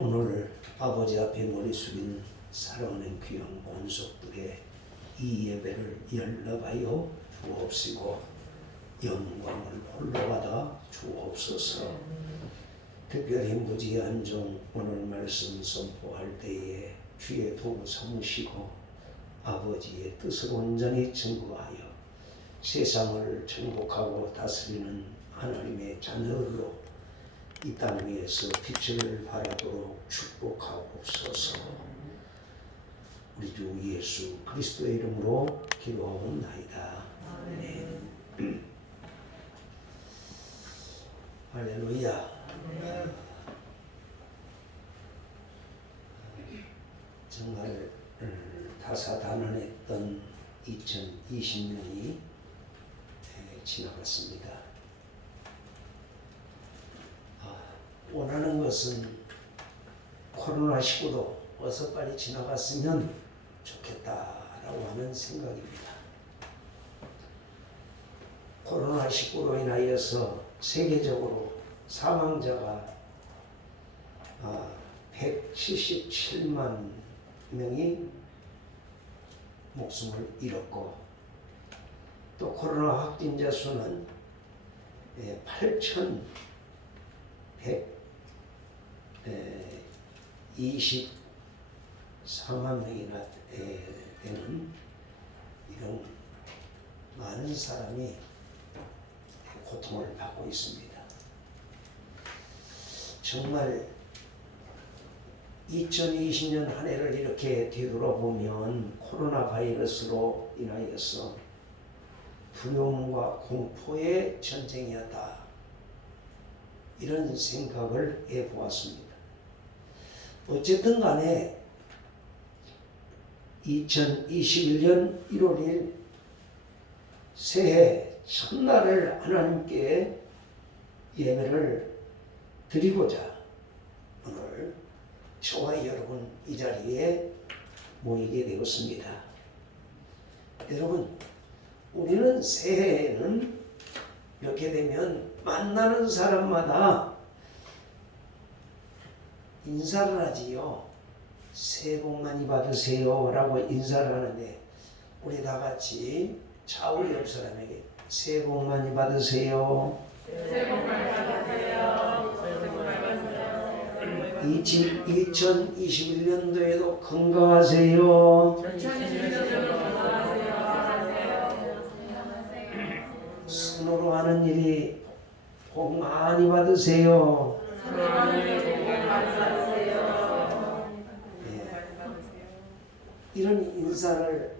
오늘 아버지 앞에 머리 숙인 사랑하는 귀한 본속들의 이 예배를 열러가여 주옵시고 영광을 홀로 받아 주옵소서. 특별히 무지한 종 오늘 말씀 선포할 때에 주의 도구 삼으시고 아버지의 뜻을 온전히 증거하여 세상을 정복하고 다스리는 하나님의 자녀로 이 땅 위에서 빛을 발하도록 축복하옵소서. 우리 주 예수 그리스도의 이름으로 기도하옵나이다. 아멘. 할렐루야. 정말 다사다난했던 2020년이 지나갔습니다. 원하는 것은 코로나19도 어서 빨리 지나갔으면 좋겠다라고 하는 생각입니다. 코로나19로 인하여서 세계적으로 사망자가 177만 명이 목숨을 잃었고 또 코로나 확진자 수는 8,124만 명이나 되는 이런 많은 사람이 고통을 받고 있습니다. 정말 2020년 한 해를 이렇게 되돌아보면 코로나 바이러스로 인하여서 두려움과 공포의 전쟁이었다. 이런 생각을 해보았습니다. 어쨌든 간에 2021년 1월 1일 새해 첫날을 하나님께 예배를 드리고자 오늘 저와 여러분 이 자리에 모이게 되었습니다. 여러분, 우리는 새해에는 이렇게 되면 만나는 사람마다 인사를 하지요. 새해 복 많이 받으세요 라고 인사를 하는데 우리 다 같이 좌우 옆 사람에게 새해 복 많이 받으세요. 새해 복 많이 받으세요. 새해 복 많이 받으세요. 2021년도에도 건강하세요. 2021년도에도 건강하세요. 손으로 하는 일이 복 많이 받으세요. 이런 인사를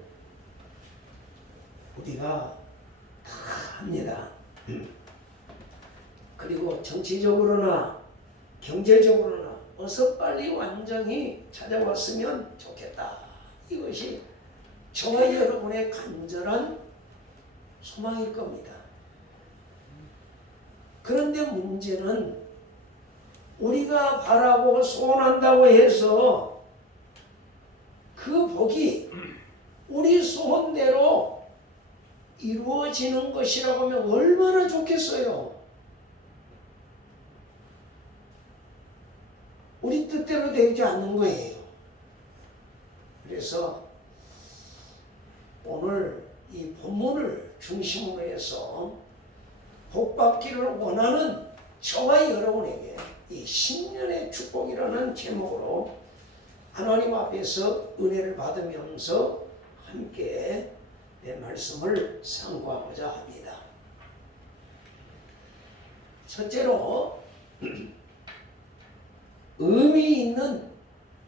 우리가 다 합니다. 그리고 정치적으로나 경제적으로나 어서 빨리 완전히 찾아왔으면 좋겠다. 이것이 저와 여러분의 간절한 소망일 겁니다. 그런데 문제는 우리가 바라고 소원한다고 해서 그 복이 우리 소원대로 이루어지는 것이라고 하면 얼마나 좋겠어요. 우리 뜻대로 되지 않는 거예요. 그래서 오늘 이 본문을 중심으로 해서 복받기를 원하는 저와 여러분에게 이 신년의 축복이라는 제목으로 하나님 앞에서 은혜를 받으면서 함께 내 말씀을 상고하고자 합니다. 첫째로 의미 있는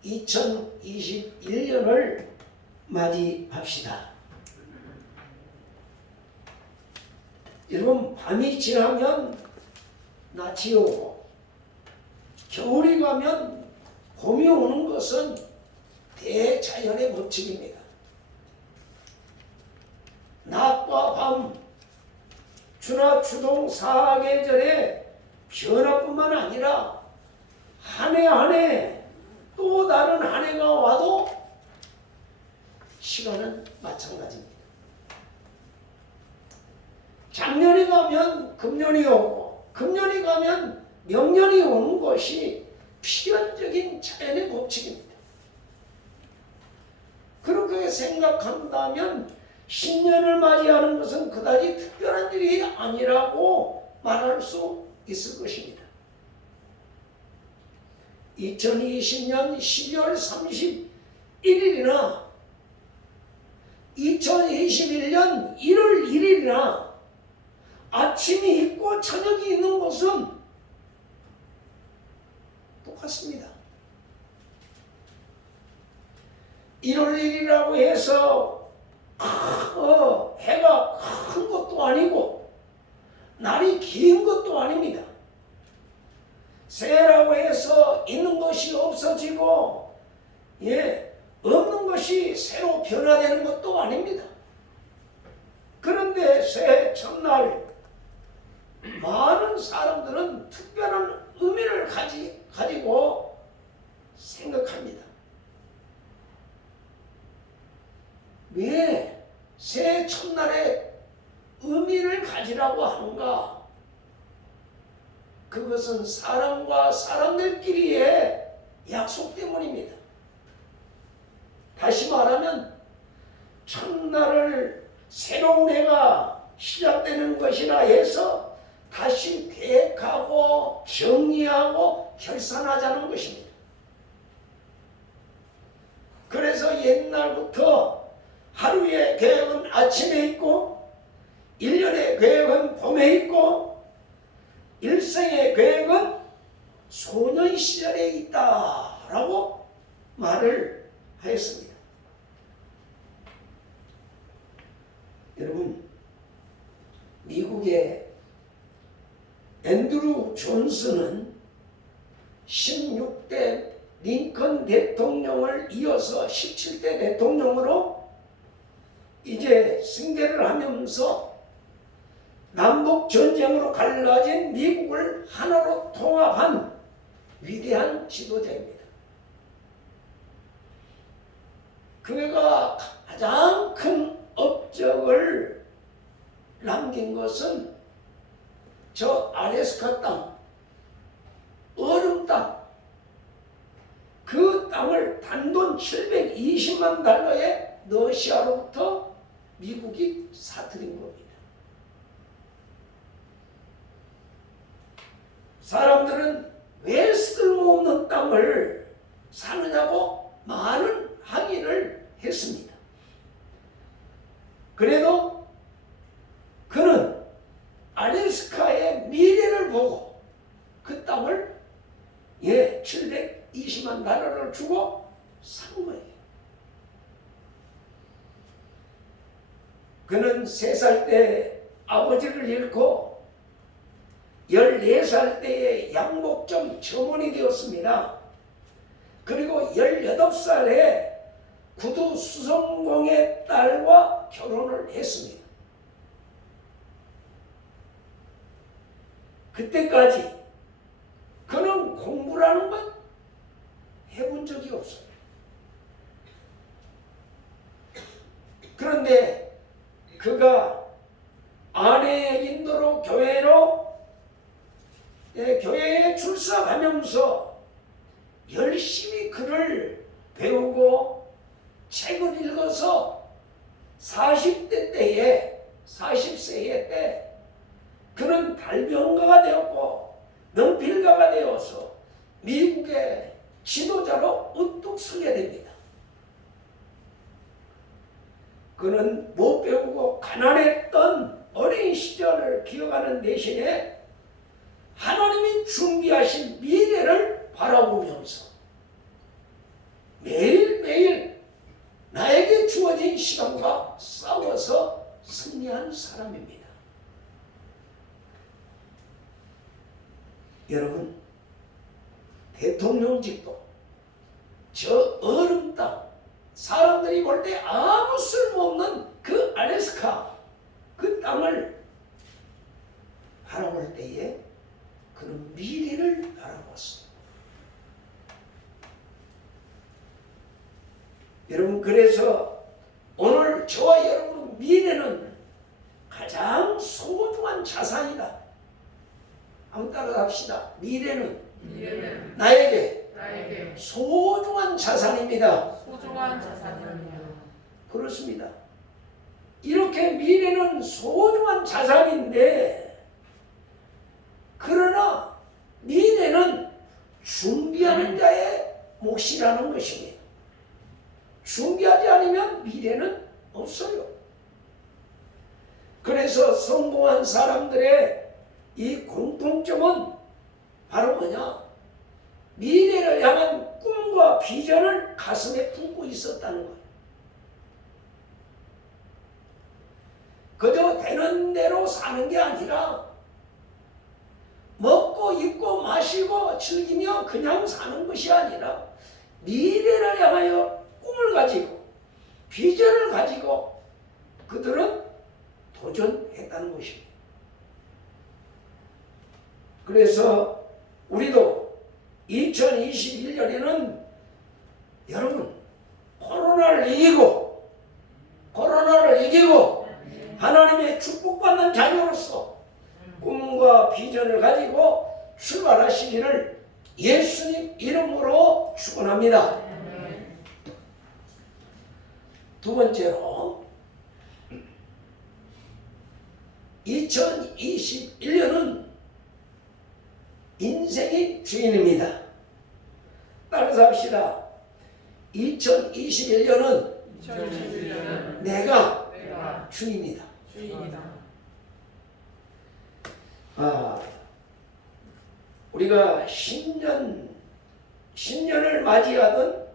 2021년을 맞이합시다. 여러분, 밤이 지나면 낯이 오고 겨울이 가면 봄이 오는 것은 대자연의 법칙입니다. 낮과 밤, 추나 추동 사계절의 변화뿐만 아니라 한 해 한 해 또 다른 한 해가 와도 시간은 마찬가지입니다. 작년이 가면 금년이 오고 금년이 가면 명년이 오는 것이 필연적인 자연의 법칙입니다. 그렇게 생각한다면 신년을 맞이하는 것은 그다지 특별한 일이 아니라고 말할 수 있을 것입니다. 2020년 12월 31일이나 2021년 1월 1일이나 아침이 있고 저녁이 있는 것은 똑같습니다. 1월 1일이라고 해서 해가 큰 것도 아니고 날이 긴 것도 아닙니다. 새해라고 해서 있는 것이 없어지고 없는 것이 새로 변화되는 것도 아닙니다. 그런데 새해 첫날 많은 사람들은 특별한 의미를 가지고 생각합니다. 왜 새해 첫날에 의미를 가지라고 하는가? 그것은 사람과 사람들끼리의 약속 때문입니다. 다시 말하면 첫날을 새로운 해가 시작되는 것이라 해서 다시 계획하고 정리하고 결산하자는 것입니다. 그래서 옛날부터 하루의 계획은 아침에 있고 1년의 계획은 봄에 있고 일생의 계획은 소년 시절에 있다라고 말을 하였습니다. 여러분, 미국의 앤드루 존슨은 16대 링컨 대통령을 이어서 17대 대통령으로 이제 승계를 하면서 남북 전쟁으로 갈라진 미국을 하나로 통합한 위대한 지도자입니다. 그가 가장 큰 업적을 남긴 것은 저 알래스카 땅, 얼음 땅, 그 땅을 단돈 720만 달러에 러시아로부터 미국이 사들인 겁니다. 사람들은 왜 쓸모없는 땅을 사느냐고 많은 항의를 했습니다. 그래도 그는 알래스카의 미래를 보고 그 땅을 720만 달러를 주고 산 거예요. 그는 3살 때 아버지를 잃고 14살 때에 양복점 점원이 되었습니다. 그리고 18살에 구두 수성공의 딸과 결혼을 했습니다. 그때까지 그는 공부라는 건 해본 적이 없어요. 그런데 그가 아내의 인도로 교회에 출석하면서 열심히 글을 배우고 책을 읽어서 40대 때에 40세의 때 그는 달병가가 되었고 능필가가 되어서 미국의 지도자로 우뚝 서게 됩니다. 그는 못 배우고 가난했던 어린 시절을 기억하는 대신에 하나님이 준비하신 미래를 바라보면서 매일매일 나에게 주어진 시간과 싸워서 승리한 사람입니다. 여러분, 대통령직도 저 얼음 땅, 사람들이 볼 때 아무 쓸모없는 그 알래스카, 그 땅을 바라볼 때에 그는 미래를 바라봤습니다. 여러분, 그래서 오늘 저와 여러분 미래는 가장 소중한 자산이다. 한번 따라갑시다. 미래는 미래는 나에게 소중한 자산입니다. 소중한 자산이며 그렇습니다. 이렇게 미래는 소중한 자산인데, 그러나 미래는 준비하는 자의 몫이라는 것입니다. 준비하지 않으면 미래는 없어요. 그래서 성공한 사람들의 이 공통점은 바로 뭐냐? 미래를 향한 꿈과 비전을 가슴에 품고 있었다는 거예요. 그저 되는 대로 사는 게 아니라 먹고 입고 마시고 즐기며 그냥 사는 것이 아니라 미래를 향하여 꿈을 가지고 비전을 가지고 그들은 도전했다는 것입니다. 그래서 우리도 2021년에는 여러분 코로나를 이기고 하나님의 축복받는 자녀로서 꿈과 비전을 가지고 출발하시기를 예수님 이름으로 축원합니다. 두 번째로 2021년은 인생의 주인입니다. 따라서 합시다. 2021년은 2021년은 내가 내가 주인이다. 주인이다. 우리가 신년을 맞이하든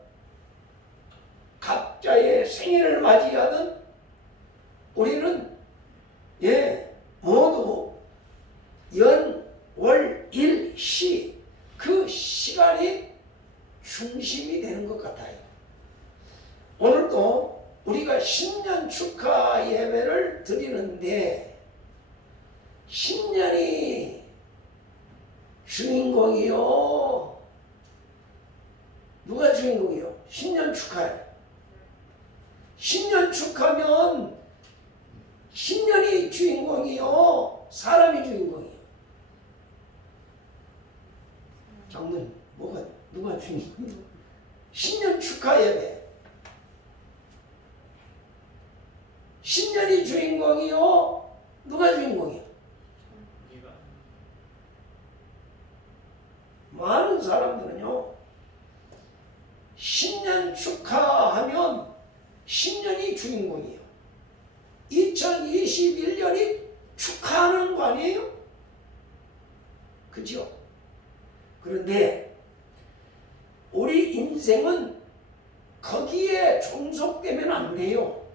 각자의 생일을 맞이하든 우리는 모두 연, 월, 일, 시 그 시간이 중심이 되는 것 같아요. 오늘도 우리가 신년 축하 예배를 드리는데 신년이 주인공이요? 누가 주인공이요? 신년 축하예요. 신년 축하면 신년이 주인공이요? 사람이 주인공이요? 장모님, 누가 주인공이요? 신년 축하 예배. 신년이 주인공이요? 누가 주인공이요? 많은 사람들은요, 신년 축하하면 신년이 주인공이에요. 2021년이 축하하는 거 아니에요? 그죠? 그런데 우리 인생은 거기에 종속되면 안 돼요.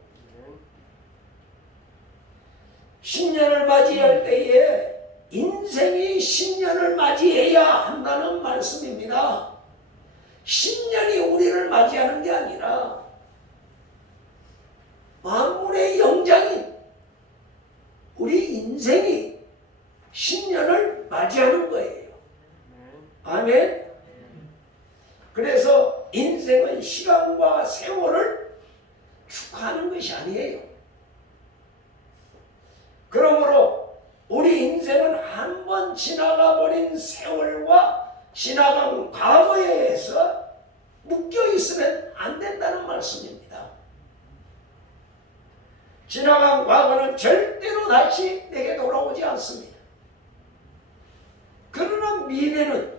신년을 맞이할 때에 인생이 신년을 맞이해야 한다는 말씀입니다. 신년이 우리를 맞이하는 게 아니라 만물의 영장인 우리 인생이 신년을 맞이하는 거예요. 아멘. 그래서 인생은 시간과 세월을 축하하는 것이 아니에요. 그러므로 우리 인생은 한 번 지나가 버린 세월과 지나간 과거에 의해서 묶여 있으면 안 된다는 말씀입니다. 지나간 과거는 절대로 다시 내게 돌아오지 않습니다. 그러나 미래는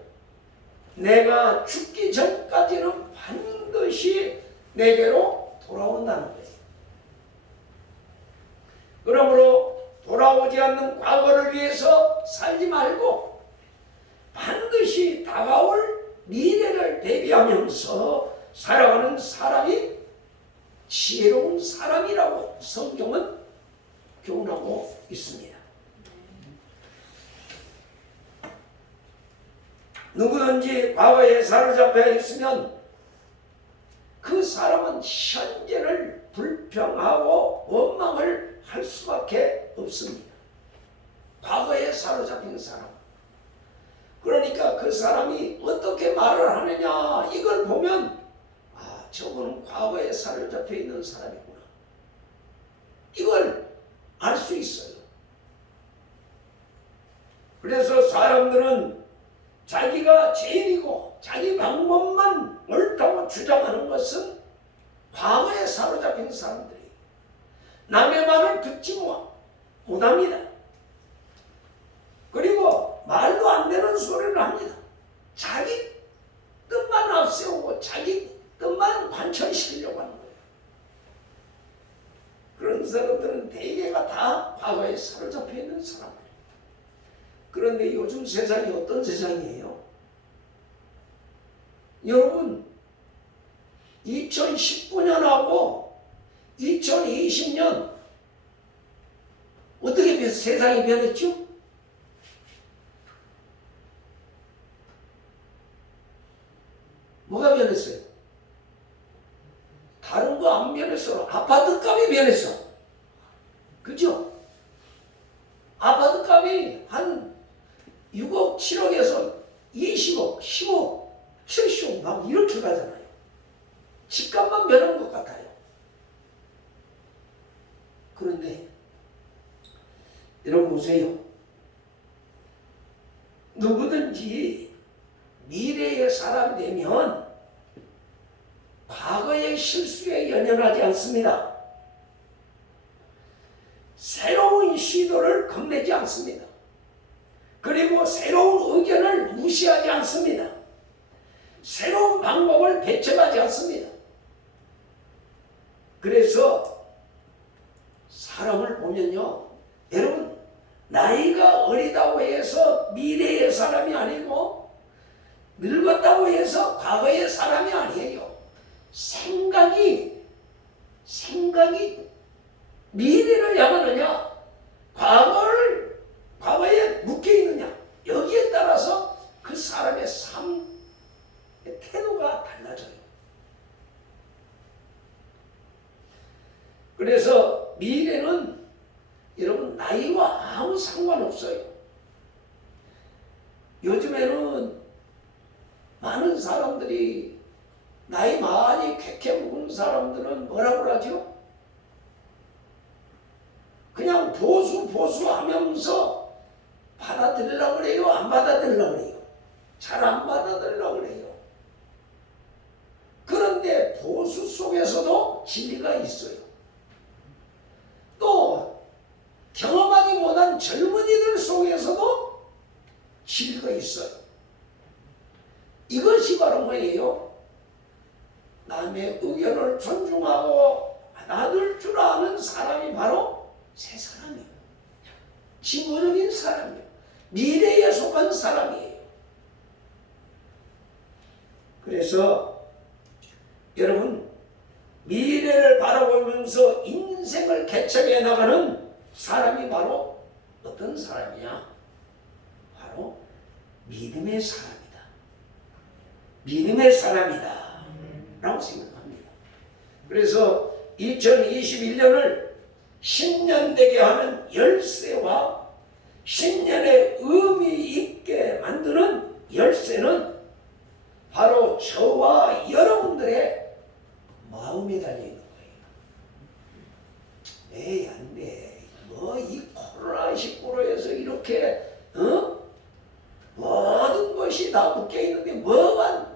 내가 죽기 전까지는 반드시 내게로 돌아온다는 거예요. 그러므로 돌아오지 않는 과거를 위해서 살지 말고 반드시 다가올 미래를 대비하면서 살아가는 사람이 지혜로운 사람이라고 성경은 교훈하고 있습니다. 누구든지 과거에 사로잡혀 있으면 그 사람은 현재를 불평하고 원망을 할 수밖에 없습니다. 과거에 사로잡힌 사람. 그러니까 그 사람이 어떻게 말을 하느냐 이걸 보면 저분은 과거에 사로잡혀 있는 사람이구나. 이걸 알 수 있어요. 그래서 사람들은 자기가 제일이고 자기 방법만 옳다고 주장하는 것은 과거에 사로잡힌 사람들이 남의 말을 듣지 못합니다. 그리고 말도 안 되는 소리를 합니다. 자기 뜻만 앞세우고 자기 뜻만 관철시키려고 하는 거예요. 그런 사람들은 대개가 다 과거에 사로잡혀 있는 사람들이에요. 그런데 요즘 세상이 어떤 세상이에요? 여러분 2019년하고 2020년 어떻게 세상이 변했죠? 뭐가 변했어요? 다른 거 안 변했어. 아파트 값이 변했어. 그죠? 아파트 값이 한 6억, 7억에서 20억, 10억, 70억 막 이렇게 가잖아요. 집값만 변한 것 같아요. 그런데 여러분 보세요. 누구든지 미래의 사람 되면 과거의 실수에 연연하지 않습니다. 새로운 시도를 겁내지 않습니다. 그리고 새로운 의견을 무시하지 않습니다. 새로운 방법을 배척하지 않습니다. 그래서 사람을 보면요, 여러분 나이가 어리다고 해서 미래의 사람이 아니고 늙었다고 해서 과거의 사람이 아니에요. 생각이 미래를 향하느냐 과거에 묶여있느냐 여기에 따라서 그 사람의 삶의 태도가 달라져요. 그래서 미래는 여러분 나이와 아무 상관없어요. 요즘에는 많은 사람들이 나이 많이 쾌쾌 먹은 사람들은 뭐라고 하죠? 그냥 보수 하면서 받아들이려고 그래요? 안 받아들이려고 그래요? 잘 안 받아들이려고 그래요. 그런데 보수 속에서도 진리가 있어요. 또 경험하지 못한 젊은이들 속에서도 진리가 있어요. 이것이 바로 뭐예요? 남의 의견을 존중하고 받아들일 줄 아는 사람이 바로 새 사람이에요. 진보적인 사람이에요. 미래에 속한 사람이에요. 그래서 여러분 미래를 바라보면서 인생을 개척해 나가는 사람이 바로 어떤 사람이냐? 바로 믿음의 사람이다. 믿음의 사람이다 라고 생각합니다. 그래서 2021년을 신년 되게 하는 열쇠와 신년의 의미 있게 만드는 열쇠는 바로 저와 여러분들의 마음에 달려있는 거예요. 에이 안돼 뭐 이 코로나19로 해서 이렇게 모든 것이 다 묶여있는데 뭐가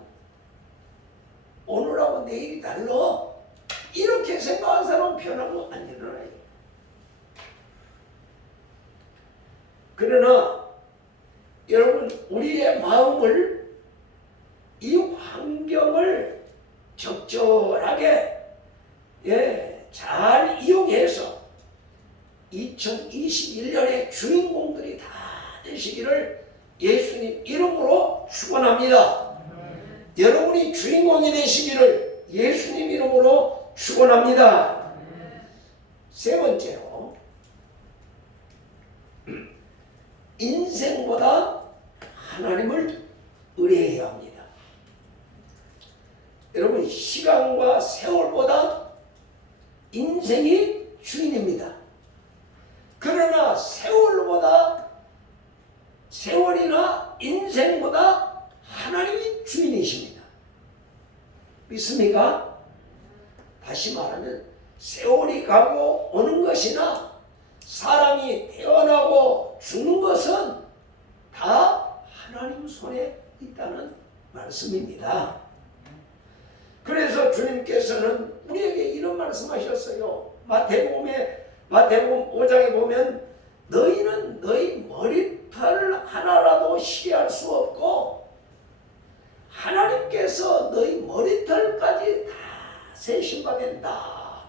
오늘하고 내일이 달라 이렇게 생각하는 사람은 변하고 안 일어나요. 그러나 여러분 우리의 마음을 이 환경을 적절하게 잘 이용해서 2021년의 주인공들이 다 되시기를 예수님 이름으로 축원합니다. 여러분이 주인공이 되시기를 예수님 이름으로 축원합니다. 세 번째로 인생보다 하나님을 의뢰해야 합니다. 여러분 시간과 세월보다 인생이 주인입니다. 그러나 세월이나 인생보다 하나님이 주인이십니다. 믿습니까? 다시 말하면 세월이 가고 오는 것이나 사람이 태어나고 죽는 것은 다 하나님 손에 있다는 말씀입니다. 그래서 주님께서는 우리에게 이런 말씀하셨어요. 마태복음 5장에 보면 너희는 너희 머리털 하나라도 시기할 수 없고 하나님께서 너희 머리털까지 다 세신받는다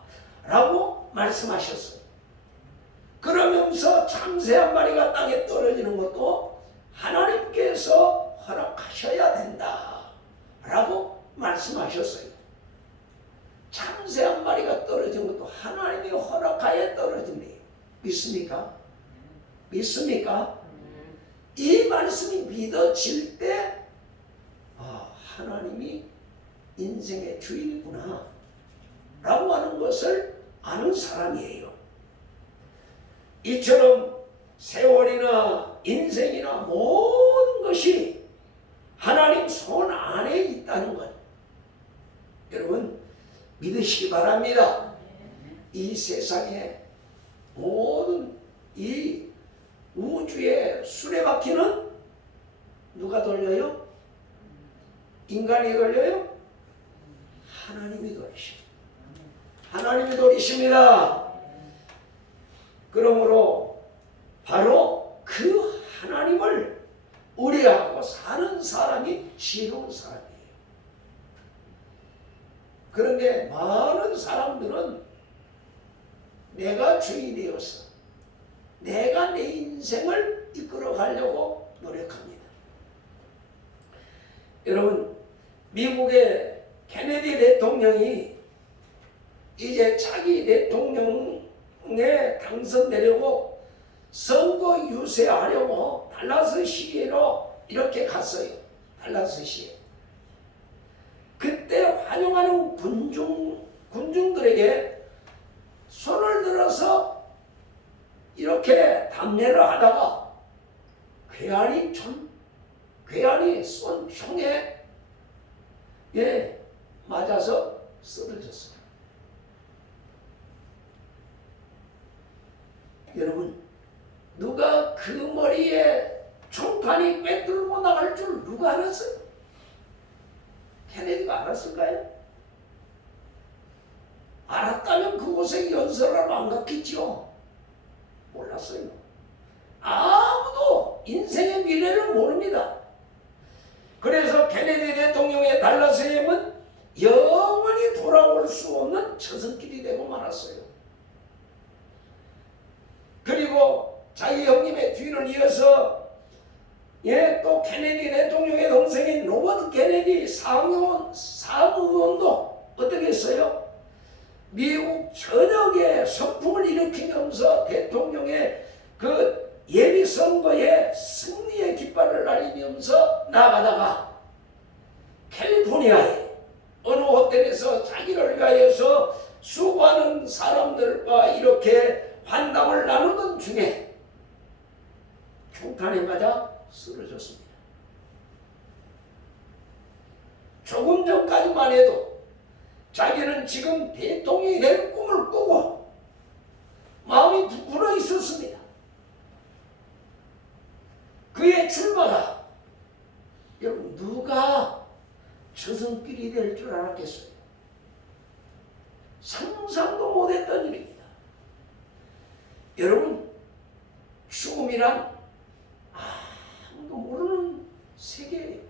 라고 말씀하셨어요. 그러면서 참새 한 마리가 땅에 떨어지는 것도 하나님께서 허락하셔야 된다 라고 말씀하셨어요. 참새 한 마리가 떨어진 것도 하나님이 허락하에 떨어진대요. 믿습니까? 믿습니까? 이 말씀이 믿어질 때 하나님이 인생의 주인이구나 라고 하는 것을 아는 사람이에요. 이처럼 세월이나 인생이나 모든 것이 하나님 손 안에 있다는 것 여러분 믿으시기 바랍니다. 이 세상에 모든 이 우주의 수레바퀴는 누가 돌려요? 인간이 돌려요? 하나님이 돌리십니다. 하나님이 돌리십니다. 그러므로 바로 그 하나님을 의뢰하고 사는 사람이 지혜로운 사람이에요. 그런데 많은 사람들은 내가 주인이 되어서 내가 내 인생을 이끌어 가려고 노력합니다. 여러분, 미국의 케네디 대통령이 이제 차기 대통령에 당선되려고 선거 유세하려고 달라스시로 이렇게 갔어요. 달라스시에. 그때 환영하는 군중들에게 손을 들어서 이렇게 담례를 하다가 괴한이 쏜 총에 맞아서 쓰러졌어요. 여러분, 누가 그 머리에 총탄이 꿰뚫고 나갈 줄 누가 알았어요? 케네디가 알았을까요? 알았다면 그곳에 연설하러 안 갔겠죠. 몰랐어요. 아무도 인생의 미래를 모릅니다. 그래서 케네디 대통령의 달라스햄은 영원히 돌아올 수 없는 저승길이 되고 말았어요. 그리고 자기 형님의 뒤를 이어서 또 케네디 대통령의 동생인 로버트 케네디 사무원도 어떻게 했어요? 미국 전역에 선풍을 일으키면서 대통령의 그 예비선거에 승리의 깃발을 날리면서 나가다가 캘리포니아에 어느 호텔에서 자기를 위하여서 수고하는 사람들과 이렇게 환담을 나누던 중에 총탄에 맞아 쓰러졌습니다. 조금 전까지만 해도 자기는 지금 대통령이 될 꿈을 꾸고 마음이 부풀어 있었습니다. 그의 출마가 여러분 누가 저승길이 될 줄 알았겠어요? 상상도 못했던 일입니다. 여러분, 죽음이란 아무도 모르는 세계예요.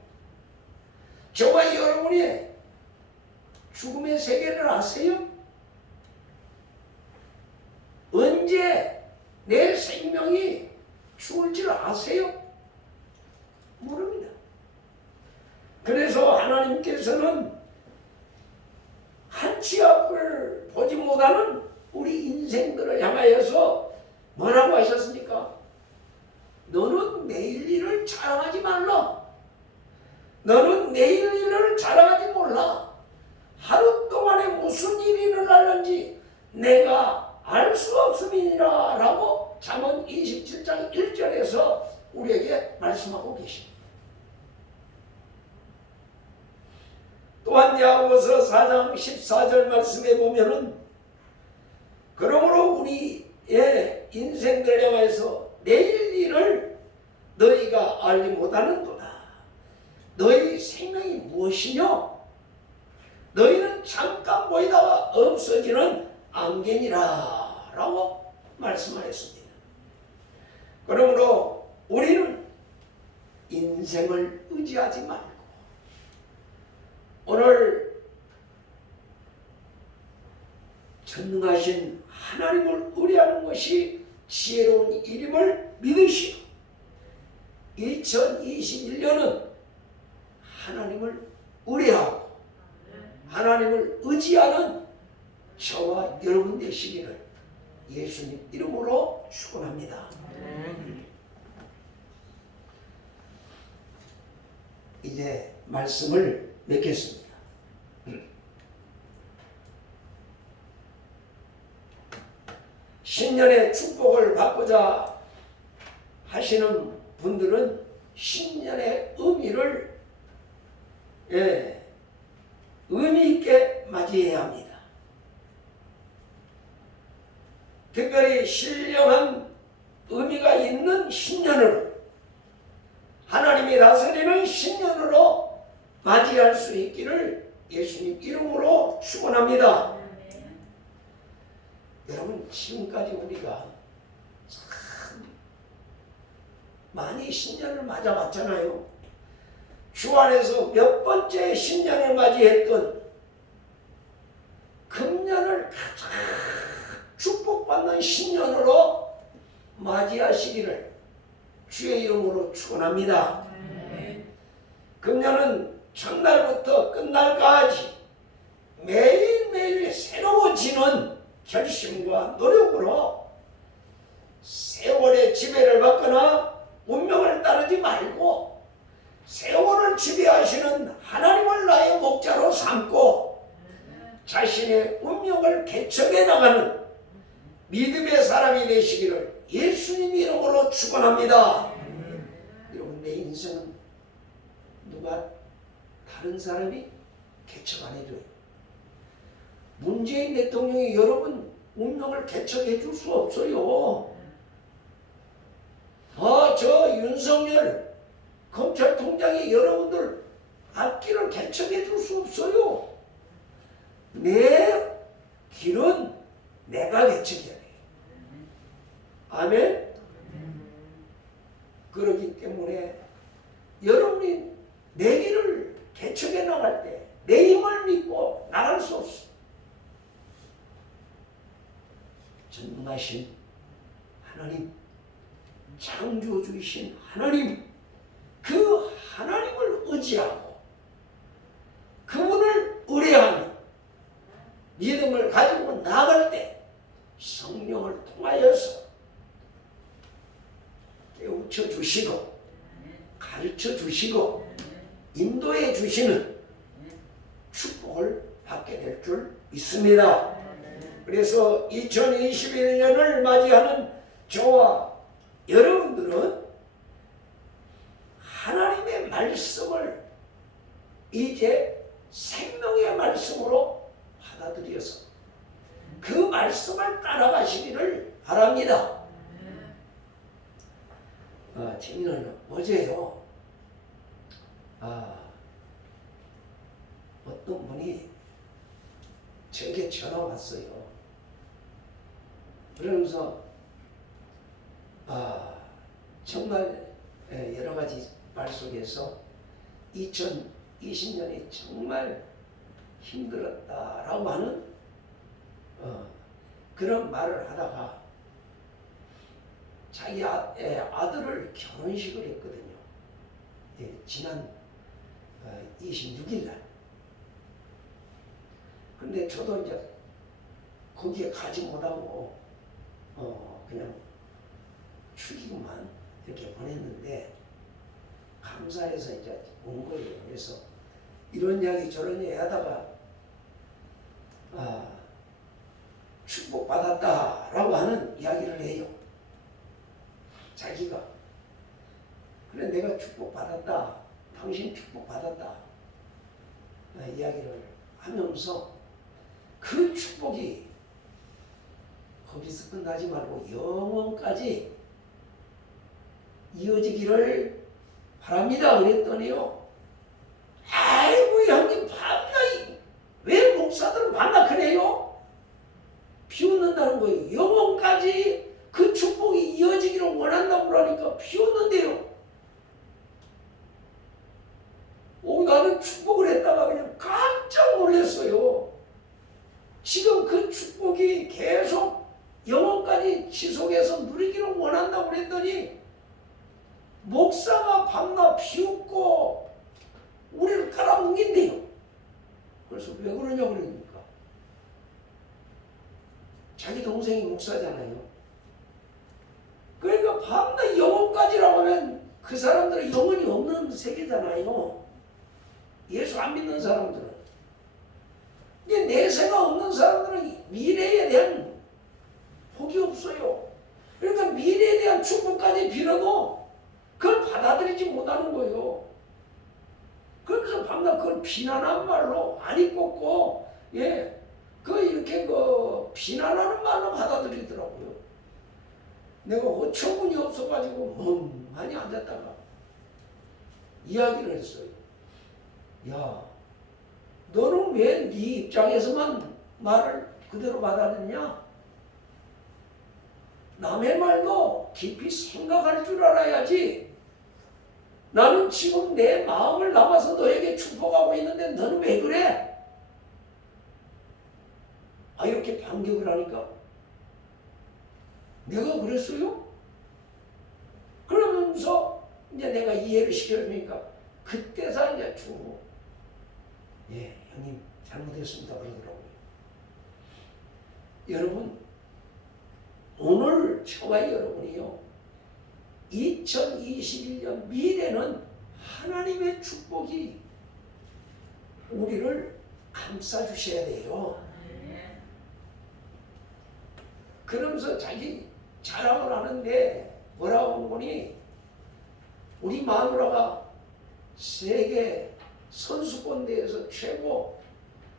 저와 여러분이 죽음의 세계를 아세요? 언제 내 생명이 죽을지를 아세요? 모릅니다. 그래서 하나님께서는 한치 앞을 보지 못하는 우리 인생들을 향하여서 뭐라고 하셨습니까? 너는 내일 일을 자랑하지 말라. 너는 내일 일을 자랑하지 몰라. 하루 동안에 무슨 일이 일어날는지 내가 알 수 없음이니라 라고 잠언 27장 1절에서 우리에게 말씀하고 계십니다. 또한 야고보서 4장 14절 말씀에 보면은 그러므로 우리의 인생들 향해서 내일 일을 너희가 알지 못하는도다. 너희 생명이 무엇이뇨? 너희는 잠깐 보이다가 없어지는 안개니라 라고 말씀하였습니다. 그러므로 우리는 인생을 의지하지 말고 오늘 전능하신 하나님을 의뢰하는 것이 지혜로운 일임을 믿으시고 2021년은 하나님을 의뢰하고 하나님을 의지하는 저와 여러분 되시기를 예수님 이름으로 축원합니다. 이제 말씀을 맺겠습니다. 신년의 축복을 받고자 하시는 분들은 신년의 의미를 의미 있게 맞이해야 합니다. 특별히 신령한 의미가 있는 신년으로 하나님이 다스리는 신년으로 맞이할 수 있기를 예수님 이름으로 축원합니다. 여러분 지금까지 우리가 참 많이 신년을 맞아왔잖아요. 주 안에서 몇 번째 신년을 맞이했던 금년을 가장 축복받는 신년으로 맞이하시기를 주의 이름으로 축원합니다. 금년은 첫날부터 끝날까지 매일매일 새로워지는 결심과 노력으로 세월의 지배를 받거나 운명을 따르지 말고 세월을 지배하시는 하나님을 나의 목자로 삼고 자신의 운명을 개척해 나가는 믿음의 사람이 되시기를 예수님 이름으로 축원합니다. 여러분 내 인생은 누가 다른 사람이 개척 안 해줘요. 문재인 대통령이 여러분 운명을 개척해 줄 수 없어요. 저 윤석열 검찰총장이 여러분들 앞길을 개척해 줄 수 없어요. 내 길은 내가 개척해야 돼요. 아멘? 그렇기 때문에 여러분이 내 길을 개척해 나갈 때 내 힘을 믿고 나갈 수 없어. 전능하신 하나님, 창조주이신 하나님, 그 하나님을 의지하고 그분을 의뢰하는 믿음을 가지고 나아갈 때 성령을 통하여서 깨우쳐 주시고 가르쳐 주시고 인도해 주시는 축복을 받게 될 줄 믿습니다. 그래서 2021년을 맞이하는 저와 여러분들은 하나님의 말씀을 이제 생명의 말씀으로 받아들여서 그 말씀을 따라가시기를 바랍니다. 재미는 어제요. 어떤 분이 저에게 전화 왔어요. 그러면서 정말 여러 가지 말 속에서 2020년이 정말 힘들었다라고 하는 그런 말을 하다가 자기 아들을 결혼식을 했거든요. 지난 26일 날. 근데 저도 이제 거기에 가지 못하고 그냥 축의금만 이렇게 보냈는데 감사해서 이제 온 거예요. 그래서 이런 이야기 저런 이야기 하다가 축복받았다라고 하는 이야기를 해요. 자기가. 그래 내가 축복받았다. 당신 축복받았다. 이야기를 하면서 그 축복이 거기서 끝나지 말고 영원까지 이어지기를 바랍니다. 그랬더니요. 아이고 형님 밤낮 왜 목사들은 밤낮 그래요? 비웃는다는 거예요. 영혼까지 그 축복이 이어지기를 원한다고 그러니까 비웃는데요. 나는 축복을 했다가 그냥 깜짝 놀랐어요. 지금 그 축복이 계속 영혼까지 지속해서 누리기를 원한다고 그랬더니 목사가 밤낮 비웃고 우리를 깔아뭉긴대요. 그래서 왜 그러냐고 그러니까 자기 동생이 목사잖아요. 그러니까 밤낮 영혼까지라고 하면 그 사람들은 영혼이 없는 세계잖아요. 예수 안 믿는 사람들은. 근데 내세가 없는 사람들은 미래에 대한 복이 없어요. 그러니까 미래에 대한 축복까지 빌어도 그걸 받아들이지 못하는 거예요. 그래서 밤낮 그걸 비난한 말로 아니 꽂고 이렇게 비난하는 말로 받아들이더라고요. 내가 어처구니 없어가지고 멍하니 앉았다가 이야기를 했어요. 야, 너는 왜 네 입장에서만 말을 그대로 받아들이냐? 남의 말도 깊이 생각할 줄 알아야지. 나는 지금 내 마음을 담아서 너에게 축복하고 있는데 너는 왜 그래? 이렇게 반격을 하니까 내가 그랬어요? 그러면서 이제 내가 이해를 시켜주니까 그때서 이제 형님 잘못했습니다 그러더라고요. 여러분 오늘 저와 여러분이요 2021년 미래는 하나님의 축복이 우리를 감싸 주셔야 돼요. 그러면서 자기 자랑을 하는데 뭐라고 한 거니 우리 마누라가 세계 선수권 대회에서 최고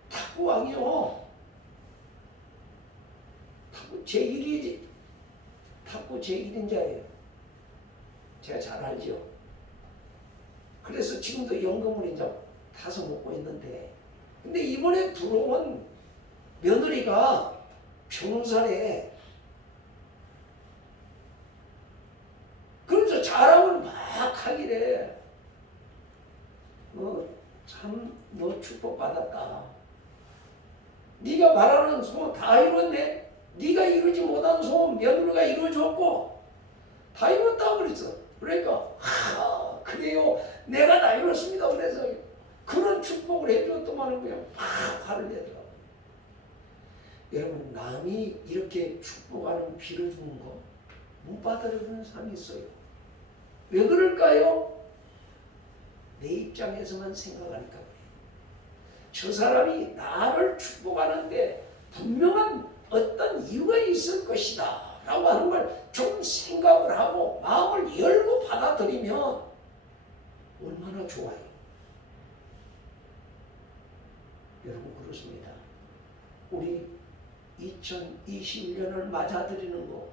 탁구왕이요. 탁구 제1위지. 탁구 제1인자예요. 제가 잘 알죠. 그래서 지금도 연금을 이제 타서 먹고 있는데 근데 이번에 들어온 며느리가 평살에 그래서 자랑을 막 하기래. 참 너 축복받았다. 네가 바라는 소원 다 이뤘네. 네가 이루지 못한 소원 며느리가 이루어줬고 다 이뤘다고 그랬어. 그러니까 그래요. 내가 다 이뤘습니다. 그래서 그런 축복을 해줬더만은 그냥 화를 내더라고요. 여러분 남이 이렇게 축복하는 빌어주는 거 못 받아들이는 사람이 있어요. 왜 그럴까요? 내 입장에서만 생각하니까 그래요. 저 사람이 나를 축복하는데 분명한 어떤 이유가 있을 것이다 라고 하는 걸 좀 생각을 하고 마음을 열고 받아들이면 얼마나 좋아요. 여러분 그렇습니다. 우리 2021년을 맞아들이는 거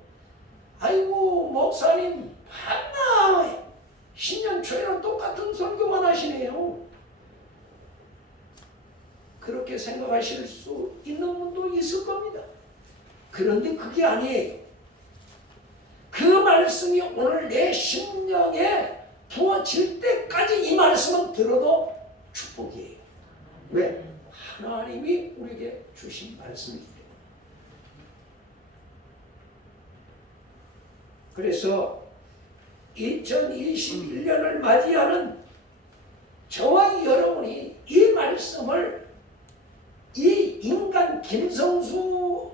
아이고 목사님 밤낮 신년 초에는 똑같은 설교만 하시네요. 그렇게 생각하실 수 있는 분도 있을 겁니다. 그런데 그게 아니에요. 그 말씀이 오늘 내 심령에 부어질 때까지 이 말씀은 들어도 축복이에요. 왜? 하나님이 우리에게 주신 말씀이기 때문에. 그래서 2021년을 맞이하는 저와 여러분이 이 말씀을 이 인간 김성수의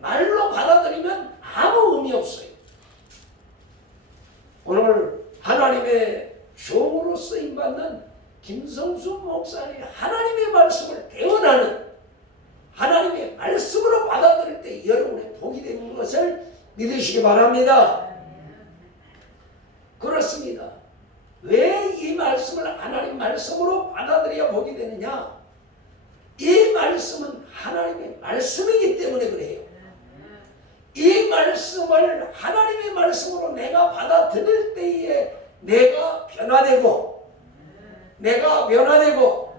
말로 받아들이면 아무 의미 없어요. 오늘 하나님의 종으로 쓰임받는 김성수 목사님 하나님의 말씀을 대언하는 하나님의 말씀으로 받아들일 때 여러분의 복이 되는 것을 믿으시기 바랍니다. 그렇습니다. 왜 이 말씀을 하나님 말씀으로 받아들여야 복이 되느냐? 이 말씀은 하나님의 말씀이기 때문에 그래요. 이 말씀을 하나님의 말씀으로 내가 받아들일 때에 내가 변화되고 내가 변화되고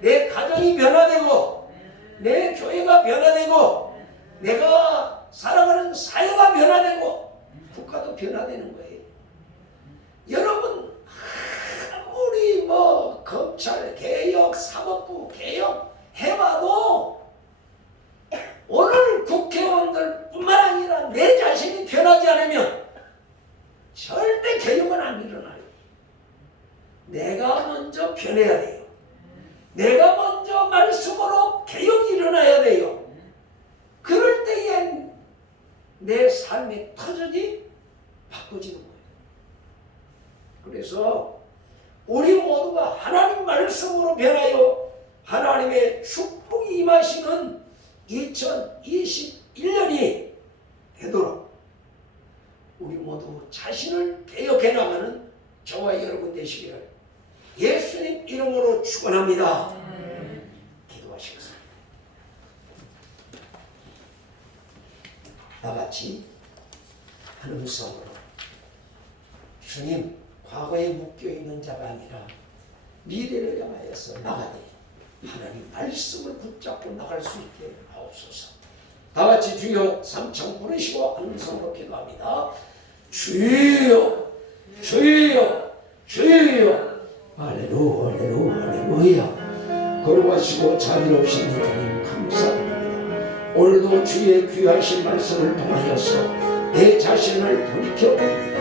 내 가정이 변화되고 내 교회가 변화되고 내가 살아가는 사회가 변화되고 국가도 변화되는 거예요. 여러분 아무리 뭐 검찰 개혁, 사법부 개혁 해봐도 오늘 국회의원들 뿐만 아니라 내 자신이 변하지 않으면 절대 개혁은 안 일어나요. 내가 먼저 변해야 돼요. 내가 먼저 말씀으로 개혁이 일어나야 돼요. 그럴 때에 내 삶의 터전이 바꿔지는 거예요. 그래서 우리 모두가 하나님 말씀으로 변하여 하나님의 축복이 임하시는 2021년이 되도록 우리 모두 자신을 개혁해 나가는 저와 여러분 되시기를 예수님 이름으로 축원합니다. 기도하시겠습니다. 나같이 한 음성으로 주님, 과거에 묶여있는 자가 아니라 미래를 향하여서 나가되 하나님 말씀을 붙잡고 나갈 수 있게 하옵소서. 다같이 주여 삼청 부르시고 한 음성으로 기도합니다. 주여 주여 주여. 할렐루야 할렐루야 할렐루야. 거룩하시고 자비로우신 주님 감사드립니다. 오늘도 주의 귀하신 말씀을 통하여서 내 자신을 돌이켜봅니다.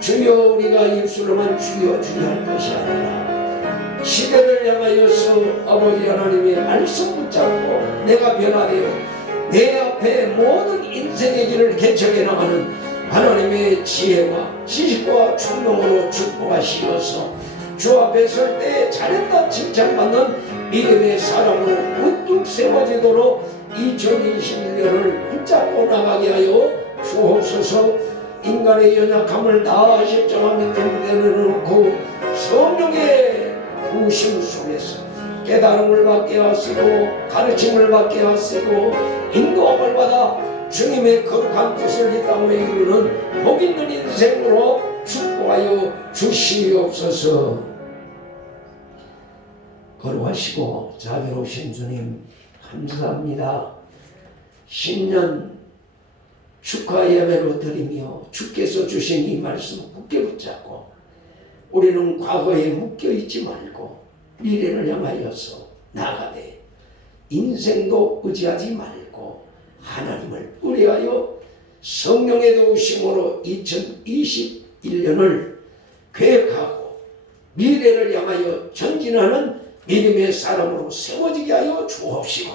주여, 우리가 입술로만 주여 주여 할 것이 아니라 시대를 향하여서 아버지 하나님의 말씀 붙잡고 내가 변화되어 내 앞에 모든 인생의 길을 개척해 나가는 하나님의 지혜와 지식과 총명으로 축복하시어서 주 앞에 설 때 잘했다 칭찬받는 믿음의 사람으로 문득 세워지도록 2021년을 붙잡고 나가게 하여 주옵소서. 인간의 연약함을 다 십자가 밑에 내려놓고 성령의 부으심 속에서 깨달음을 받게 하시고 가르침을 받게 하시고 인도함을 받아 주님의 거룩한 뜻을 이 땅에 이루는 복 있는 인생으로 축복하여 주시옵소서. 거룩하시고 자비로우신 주님 감사합니다. 신년 축하 예배로 드리며 주께서 주신 이 말씀을 굳게 붙잡고 우리는 과거에 묶여있지 말고 미래를 향하여서 나아가되 인생도 의지하지 말고 하나님을 의뢰하여 성령의 도우심으로 2021년을 계획하고 미래를 향하여 전진하는 믿음의 사람으로 세워지게 하여 주옵시고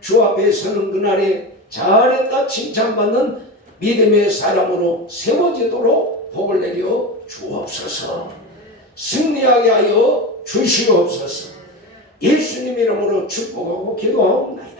주 앞에 서는 그날에 잘했다 칭찬받는 믿음의 사람으로 세워지도록 복을 내려 주옵소서. 승리하게 하여 주시옵소서. 예수님 이름으로 축복하고 기도하옵나이다.